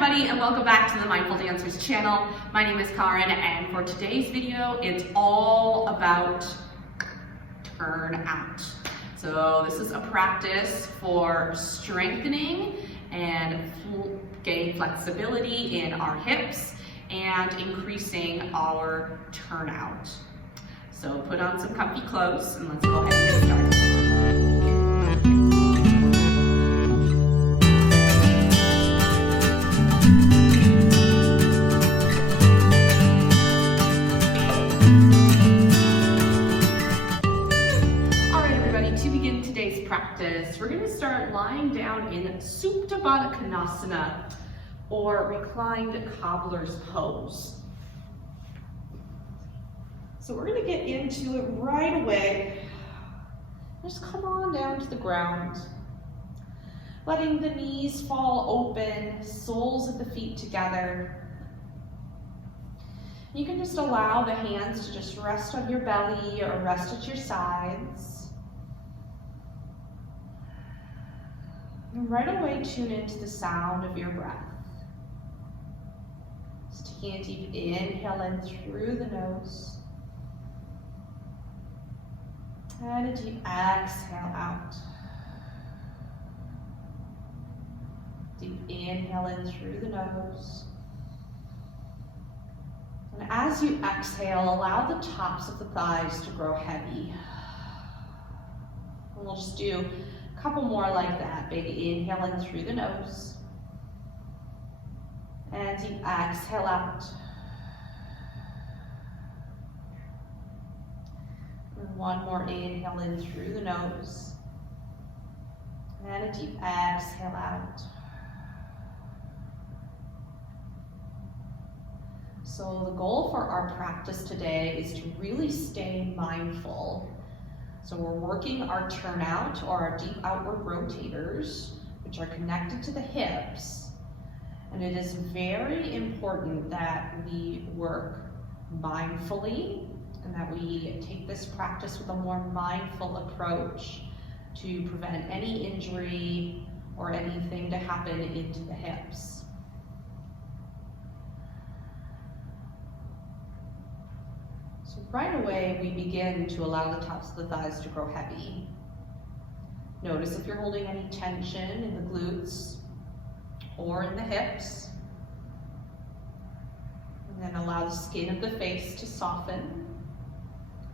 everybody, and welcome back to the Mindful Dancers channel. My name is Karen, and for today's video, it's all about turnout. So this is a practice for strengthening and gaining flexibility in our hips and increasing our turnout. So put on some comfy clothes and let's go ahead and get started. Practice. We're going to start lying down in Supta Baddha Konasana, or reclined cobbler's pose. So we're going to get into it right away. Just come on down to the ground, letting the knees fall open, soles of the feet together. You can just allow the hands to just rest on your belly or rest at your sides. And right away, tune into the sound of your breath. Just taking a deep inhale in through the nose. And a deep exhale out. Deep inhale in through the nose. And as you exhale, allow the tops of the thighs to grow heavy. And we'll just do a couple more like that. Big inhale in through the nose. And deep exhale out. And one more inhale in through the nose. And a deep exhale out. So the goal for our practice today is to really stay mindful. So we're working our turnout, or our deep outward rotators, which are connected to the hips. And it is very important that we work mindfully and that we take this practice with a more mindful approach to prevent any injury or anything to happen into the hips. Right away, we begin to allow the tops of the thighs to grow heavy. Notice if you're holding any tension in the glutes or in the hips. And then allow the skin of the face to soften,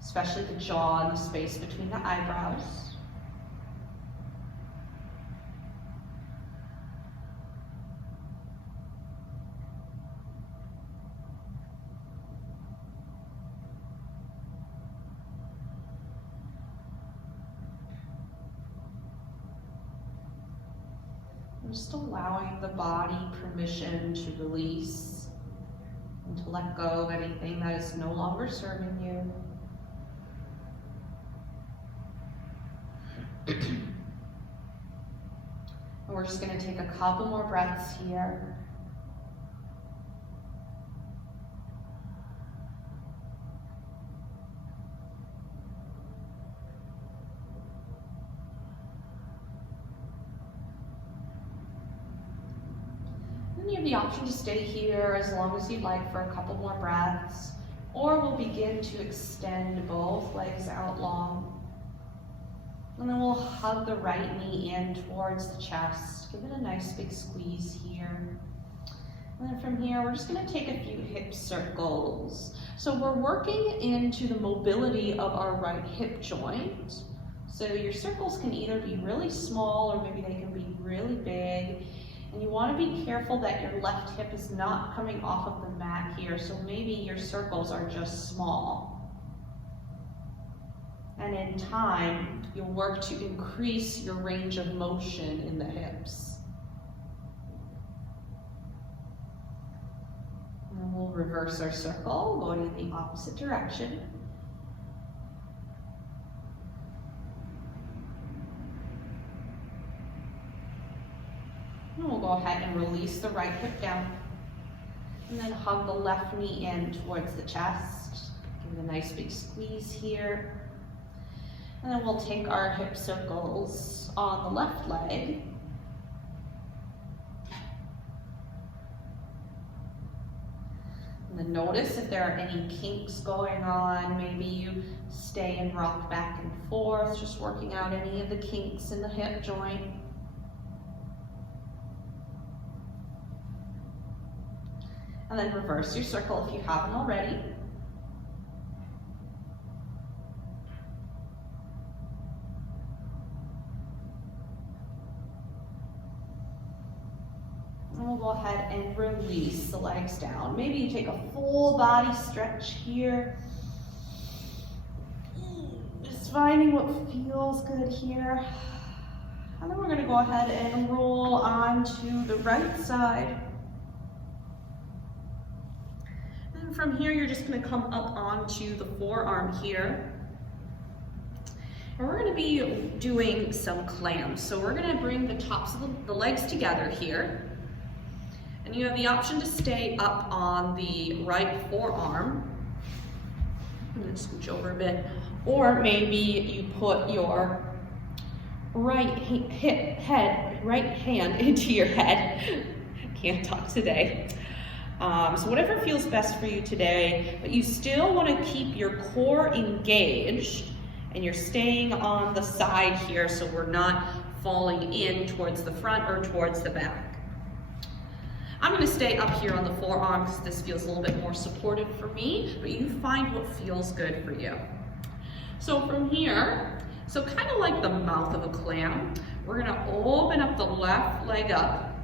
especially the jaw and the space between the eyebrows. Just allowing the body permission to release and to let go of anything that is no longer serving you. And we're just going to take a couple more breaths here. You have the option to stay here as long as you'd like for a couple more breaths, or we'll begin to extend both legs out long. And then we'll hug the right knee in towards the chest. Give it a nice big squeeze here. And then from here, we're just going to take a few hip circles. So we're working into the mobility of our right hip joint. So your circles can either be really small or maybe they can be really big. And you want to be careful that your left hip is not coming off of the mat here, so maybe your circles are just small. And in time, you'll work to increase your range of motion in the hips. And then we'll reverse our circle, going in the opposite direction. And we'll go ahead and release the right hip down. And then hug the left knee in towards the chest. Give it a nice big squeeze here. And then we'll take our hip circles on the left leg. And then notice if there are any kinks going on. Maybe you stay and rock back and forth, just working out any of the kinks in the hip joint. And then reverse your circle if you haven't already. And we'll go ahead and release the legs down. Maybe you take a full body stretch here. Just finding what feels good here. And then we're going to go ahead and roll onto the right side. And from here, you're just going to come up onto the forearm here. And we're going to be doing some clams. So we're going to bring the tops of the legs together here. And you have the option to stay up on the right forearm. I'm going to scooch over a bit. Or maybe you put your right hand into your head. Can't talk today. So whatever feels best for you today, but you still want to keep your core engaged and you're staying on the side here so we're not falling in towards the front or towards the back. I'm going to stay up here on the forearm because this feels a little bit more supportive for me, but you find what feels good for you. So from here, so kind of like the mouth of a clam, we're going to open up the left leg up,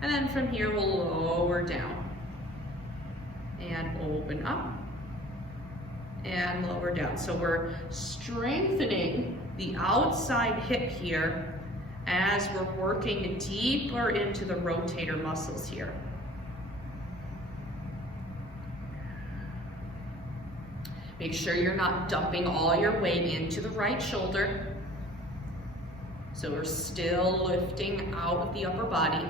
and then from here we'll lower down and open up and lower down. So we're strengthening the outside hip here as we're working deeper into the rotator muscles here. Make sure you're not dumping all your weight into the right shoulder. So we're still lifting out of the upper body.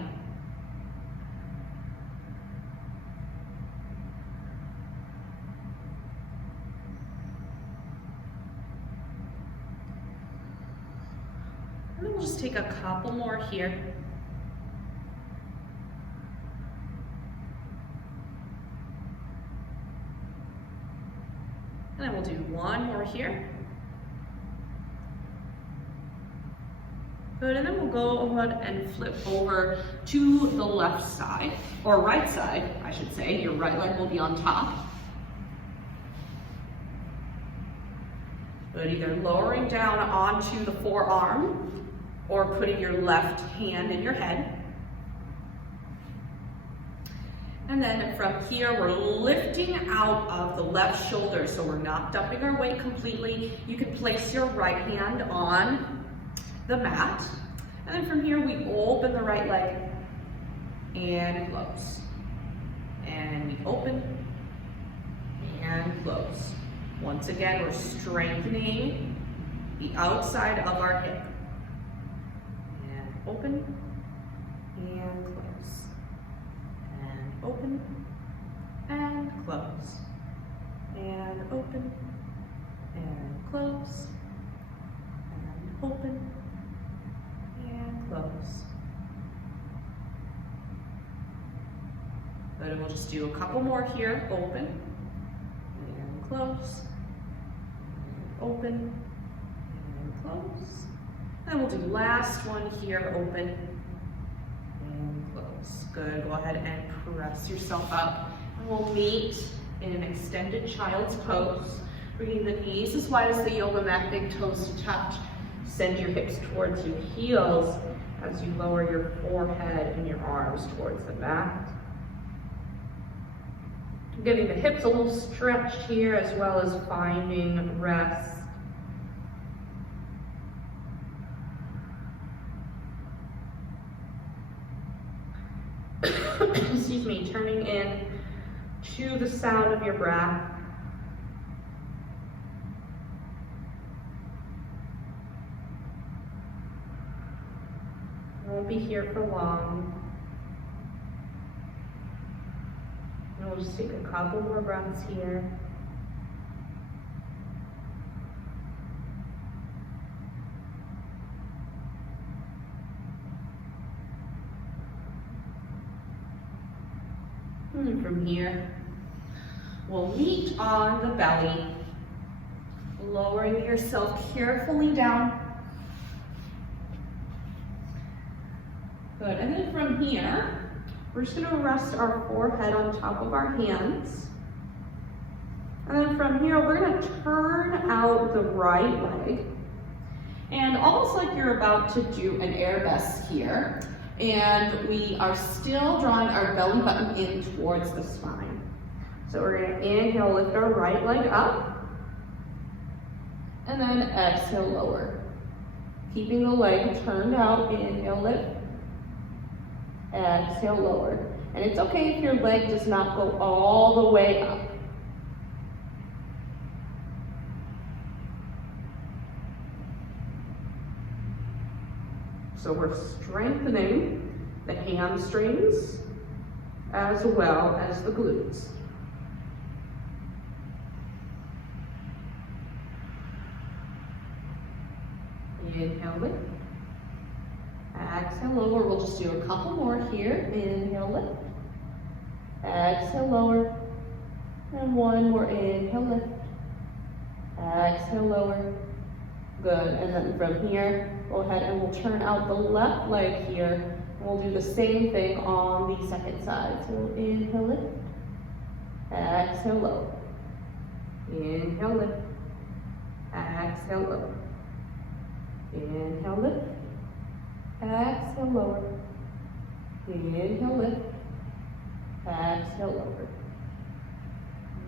And then we'll just take a couple more here. And then we'll do one more here. Good, and then we'll go ahead and flip over to the left side, or right side, I should say. Your right leg will be on top. Good, either lowering down onto the forearm or putting your left hand in your head. And then from here, we're lifting out of the left shoulder, so we're not dumping our weight completely. You can place your right hand on the mat. And then from here, we open the right leg and close. And we open and close. Once again, we're strengthening the outside of our hip. And open and close. And open and close. And open and close. And open and close. Good, and we'll just do a couple more here. Open and close. And open and close. And we'll do last one here. Open and close. Good, go ahead and press yourself up. And we'll meet in an extended child's pose. Bringing the knees as wide as the yoga mat, big toes to touch. Send your hips towards your heels as you lower your forehead and your arms towards the mat. Getting the hips a little stretched here as well as finding rest. Excuse me, turning in to the sound of your breath. Won't be here for long. And we'll just take a couple more breaths here. And from here, we'll meet on the belly, lowering yourself carefully down. Good, and then from here, we're just gonna rest our forehead on top of our hands. And then from here, we're gonna turn out the right leg. And almost like you're about to do an arabesque here. And we are still drawing our belly button in towards the spine. So we're gonna inhale, lift our right leg up. And then exhale, lower. Keeping the leg turned out, inhale, lift. Exhale, lower. And it's okay if your leg does not go all the way up. So we're strengthening the hamstrings as well as the glutes. Inhale, lift. Exhale, lower. We'll just do a couple more here. Inhale, lift. Exhale, lower. And one more. Inhale, lift. Exhale, lower. Good. And then from here, go ahead and we'll turn out the left leg here. And we'll do the same thing on the second side. So inhale, lift. Exhale, lower. Inhale, lift. Exhale, lower. Inhale, lift. Exhale, lower. Inhale, lift. Exhale, lower.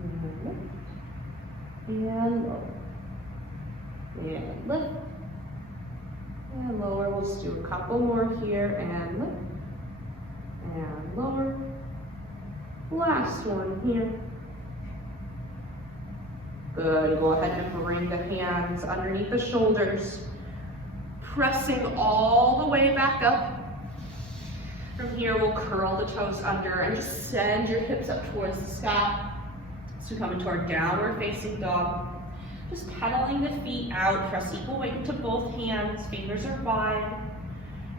And lift. And lower. And lift. And lower. We'll just do a couple more here. And lift. And lower. Last one here. Good. Go ahead and bring the hands underneath the shoulders. Pressing all the way back up. From here, we'll curl the toes under and just send your hips up towards the sky. So we come into our downward facing dog. Just pedaling the feet out, press equal weight into both hands, fingers are wide.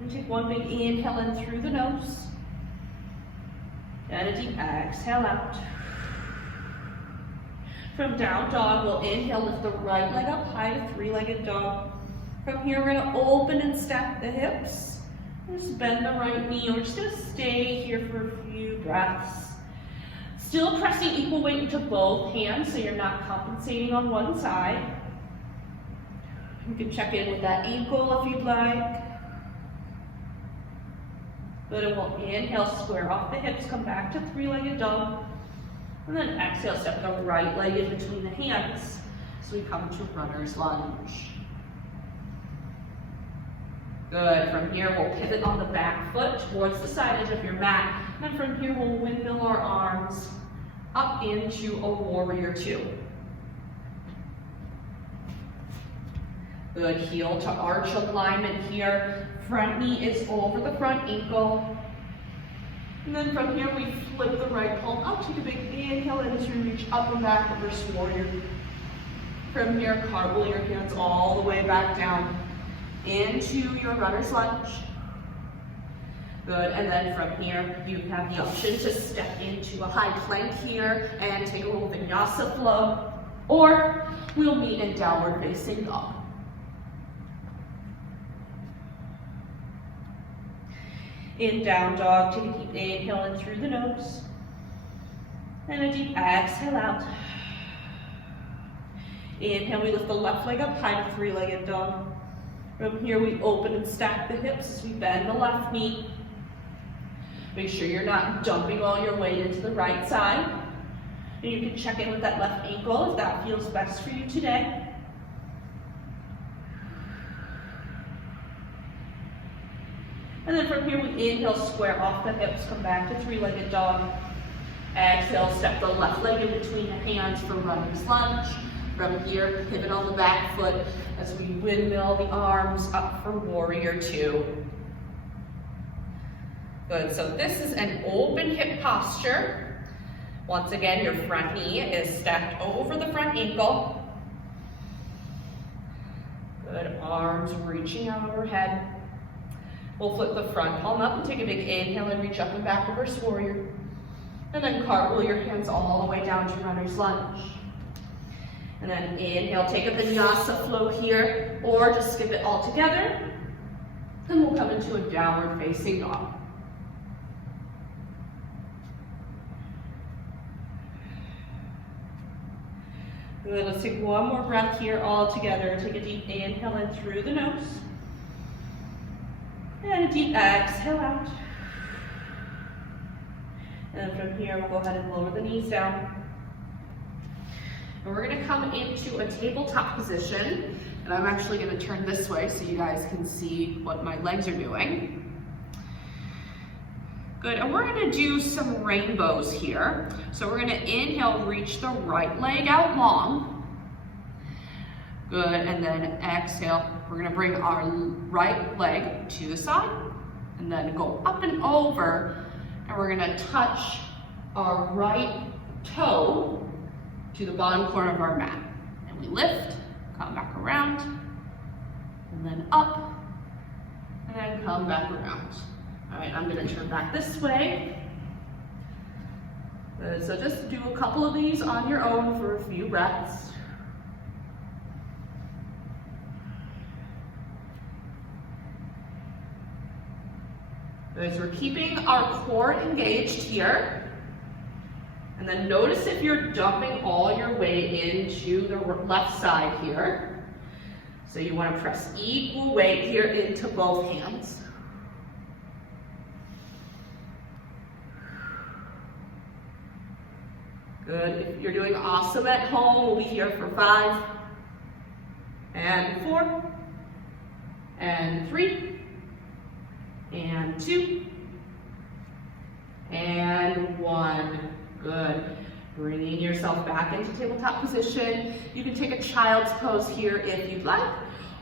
And take one big inhale in through the nose. And a deep exhale out. From down dog, we'll inhale, lift the right leg up high to three-legged dog. From here, we're gonna open and stack the hips. Just bend the right knee. We're just gonna stay here for a few breaths. Still pressing equal weight into both hands so you're not compensating on one side. You can check in with that ankle if you'd like. Good, and we'll inhale, square off the hips, come back to three-legged dog. And then exhale, step the right leg in between the hands. So we come to runner's lunge. Good, from here we'll pivot on the back foot towards the side edge of your mat. And then from here we'll windmill our arms up into a warrior two. Good, heel to arch alignment here. Front knee is over the front ankle. And then from here we flip the right palm up, take a big inhale in as you reach up and back, reverse warrior. From here, cartwheel your hands all the way back down into your runner's lunge. Good, and then from here, you have the option to step into a high plank here and take a little vinyasa flow, or we'll meet in downward facing dog. In down dog, take a deep inhale in through the nose, and a deep exhale out. Inhale, we lift the left leg up high to three-legged dog. From here, we open and stack the hips as we bend the left knee. Make sure you're not dumping all your weight into the right side. And you can check in with that left ankle if that feels best for you today. And then from here, we inhale, square off the hips, come back to three-legged dog. Exhale, step the left leg in between the hands for runner's lunge. From here, pivot on the back foot as we windmill the arms up for warrior two. Good, so this is an open hip posture. Once again, your front knee is stacked over the front ankle. Good, arms reaching out overhead. We'll flip the front palm up and take a big inhale and reach up and back, reverse warrior. And then cartwheel your hands all the way down to runner's lunge. And then inhale, take a vinyasa flow here, or just skip it all together. Then we'll come into a downward facing dog. Good, let's take one more breath here all together. Take a deep inhale in through the nose. And a deep exhale out. And from here, we'll go ahead and lower the knees down. And we're gonna come into a tabletop position. And I'm actually gonna turn this way so you guys can see what my legs are doing. Good, and we're gonna do some rainbows here. So we're gonna inhale, reach the right leg out long. Good, and then exhale. We're gonna bring our right leg to the side and then go up and over. And we're gonna touch our right toe to the bottom corner of our mat. And we lift, come back around, and then up, and then come back around. All right, I'm gonna turn back this way. Good, so just do a couple of these on your own for a few breaths. Good, so we're keeping our core engaged here. And then notice if you're dumping all your weight into the left side here. So you want to press equal weight here into both hands. Good, if you're doing awesome at home, we'll be here for 5, and 4, and 3, and 2, and 1. Good. Bringing yourself back into tabletop position. You can take a child's pose here if you'd like,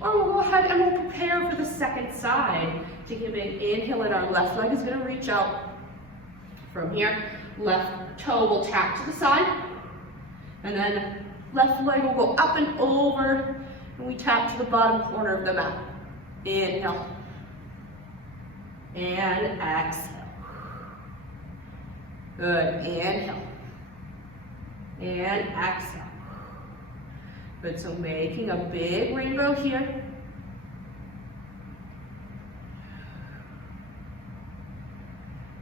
or we'll go ahead and we'll prepare for the second side. Taking a big inhale, and our left leg is going to reach out. From here, left toe will tap to the side, and then left leg will go up and over, and we tap to the bottom corner of the mat. Inhale, and exhale. Good, inhale, and exhale. Good, so making a big rainbow here.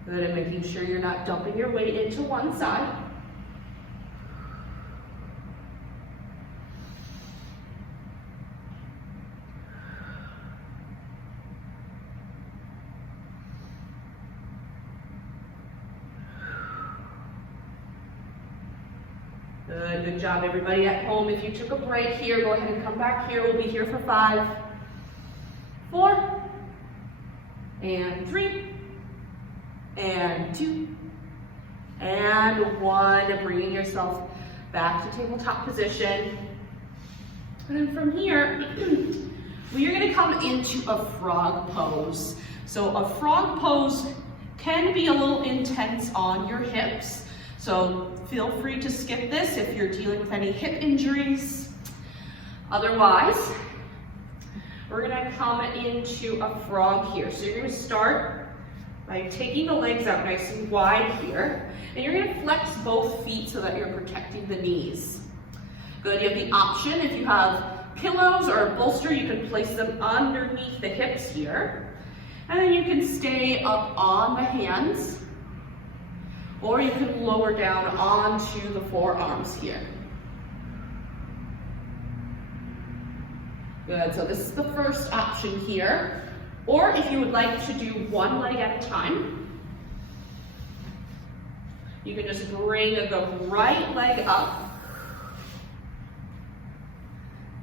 Good, and making sure you're not dumping your weight into one side. Good job, everybody at home. If you took a break here, go ahead and come back here. We'll be here for 5, 4, and 3, and 2, and 1. Bringing yourself back to tabletop position. And then from here, we are going to come into a frog pose. So a frog pose can be a little intense on your hips. So feel free to skip this if you're dealing with any hip injuries. Otherwise, we're gonna come into a frog here. So you're gonna start by taking the legs out nice and wide here, and you're gonna flex both feet so that you're protecting the knees. Good, you have the option, if you have pillows or a bolster, you can place them underneath the hips here. And then you can stay up on the hands, or you can lower down onto the forearms here. Good, so this is the first option here. Or if you would like to do one leg at a time, you can just bring the right leg up.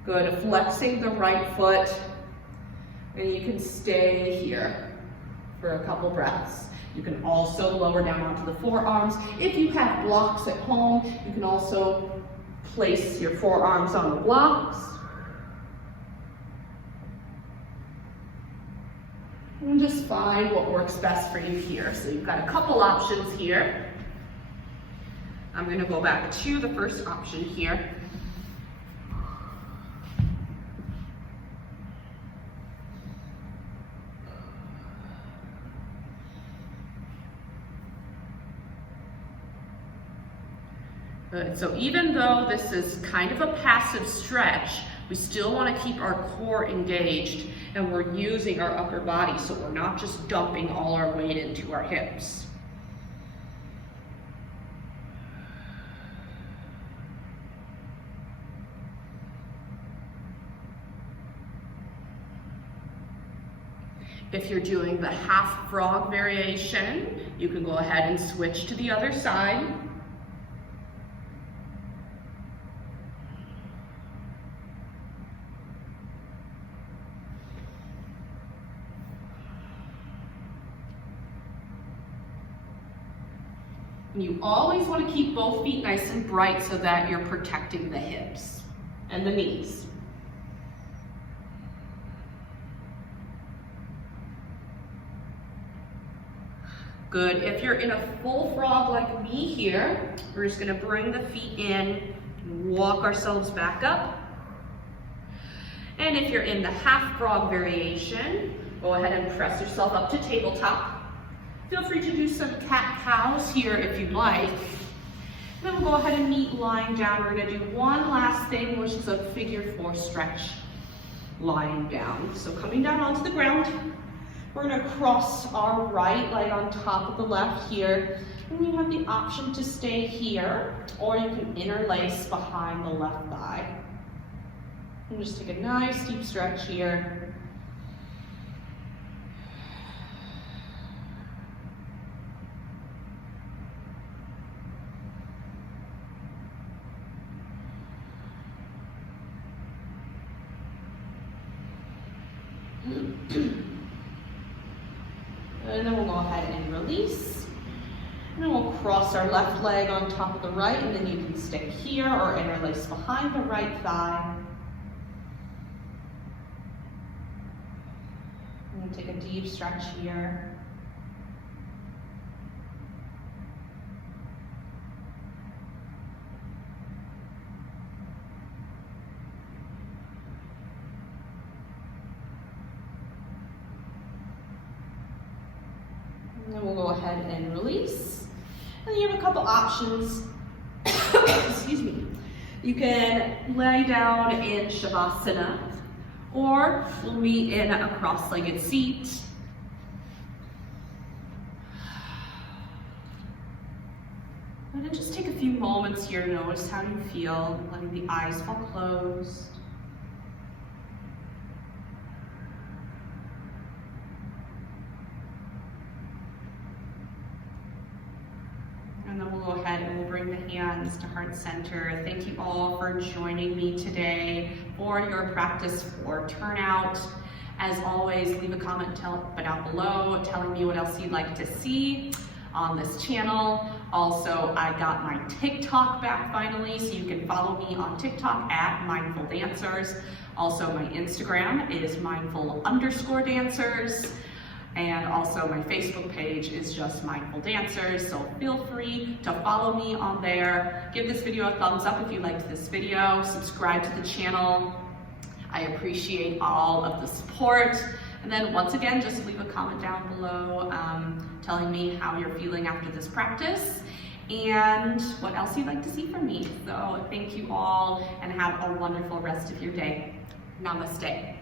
Good, flexing the right foot, and you can stay here for a couple breaths. You can also lower down onto the forearms. If you have blocks at home, you can also place your forearms on the blocks. And just find what works best for you here. So you've got a couple options here. I'm going to go back to the first option here. Good, so even though this is kind of a passive stretch, we still want to keep our core engaged and we're using our upper body, so we're not just dumping all our weight into our hips. If you're doing the half frog variation, you can go ahead and switch to the other side. You always want to keep both feet nice and bright so that you're protecting the hips and the knees. Good. If you're in a full frog like me here, we're just going to bring the feet in, walk ourselves back up. And if you're in the half frog variation, go ahead and press yourself up to tabletop. Feel free to do some cat-cows here if you'd like. Then we'll go ahead and meet lying down. We're going to do one last thing, which is a figure 4 stretch lying down. So coming down onto the ground, we're going to cross our right leg on top of the left here. And you have the option to stay here, or you can interlace behind the left thigh. And just take a nice deep stretch here. And then we'll go ahead and release. And then we'll cross our left leg on top of the right, and then you can stick here or interlace behind the right thigh. And take a deep stretch here. And then we'll go ahead and release. And then you have a couple options. Excuse me. You can lay down in Shavasana, or we'll meet in a cross-legged seat. And then just take a few moments here to notice how you feel, letting the eyes fall closed. And then we'll go ahead and we'll bring the hands to heart center. Thank you all for joining me today for your practice for Turnout. As always, leave a comment down below telling me what else you'd like to see on this channel. Also, I got my TikTok back finally, so you can follow me on TikTok at Mindful Dancers. Also, my Instagram is mindful_dancers. And also my Facebook page is just Mindful Dancers, so feel free to follow me on there. Give this video a thumbs up if you liked this video. Subscribe to the channel. I appreciate all of the support. And then once again, just leave a comment down below telling me how you're feeling after this practice and what else you'd like to see from me. So thank you all and have a wonderful rest of your day. Namaste.